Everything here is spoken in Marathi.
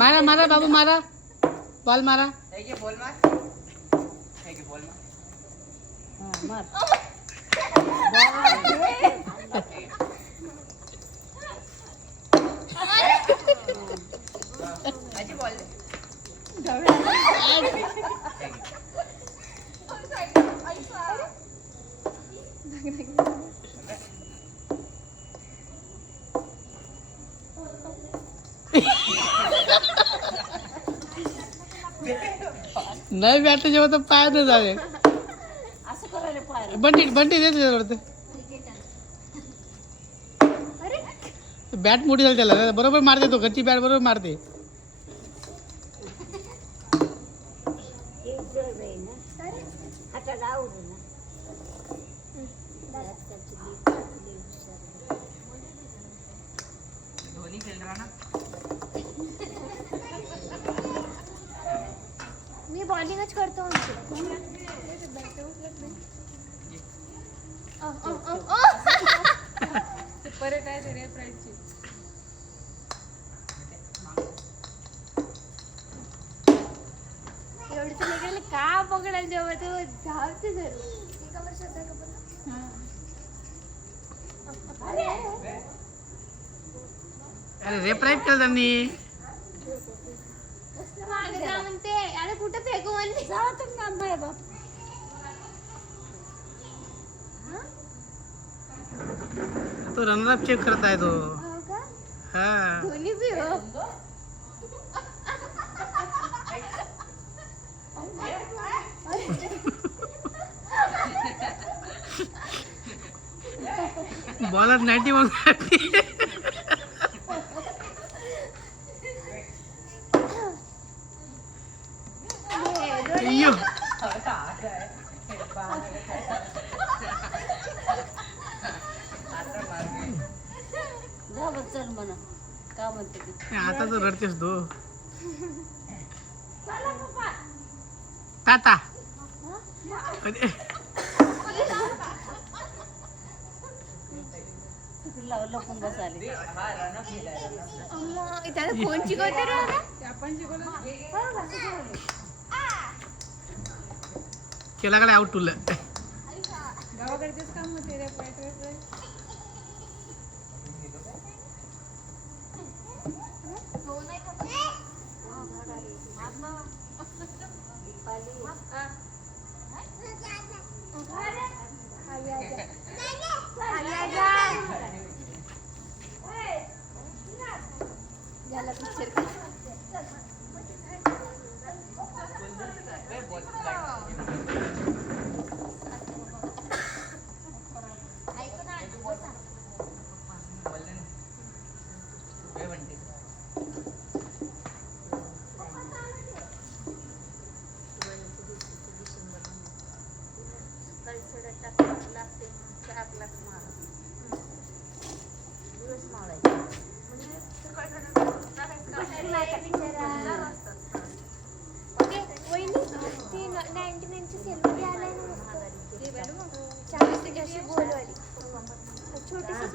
मारा मारा बाबू मारा, बॉल मारा. बॉल मार. बॉल मार. आजी बॉल दे. नाही बॅटरी जेव्हा तर पाय न जावे. बंटी बंटी दे तुझ्याकडे. बॅट मोठी झाली त्याला, बरोबर मारते तो. घरची बॅट बरोबर मारते. धोनी खेळ रहा ना. मी बॉलिंगच करतो. परत आहे ते रेफराईची. एवढं तुला गेलं का पकडायला जेव्हा तो धावते जरूर. अरे रेप्राईट केलं त्यांनी. मागे जा म्हणते. अरे कुठे फेकू म्हणते. तो रनरअप चेक करत आहे तो. हो का? हा धोनी बी हो. बॉलर 91 अय्यो. चल म्हणा का म्हणते ते. आता तर रडतेस तू. टाटा. लपून बसाले. अम्मा, त्याला फोन शिकवते रे आता. आपण शिकवलं. केला काय आउट तुला. गावाकडचेच काम होते रेफराईट. झाला पिक्चर. ती 99 ची सेल्फी आलाय ना मस्त. 40 ची अशी गोलवाली छोटीशी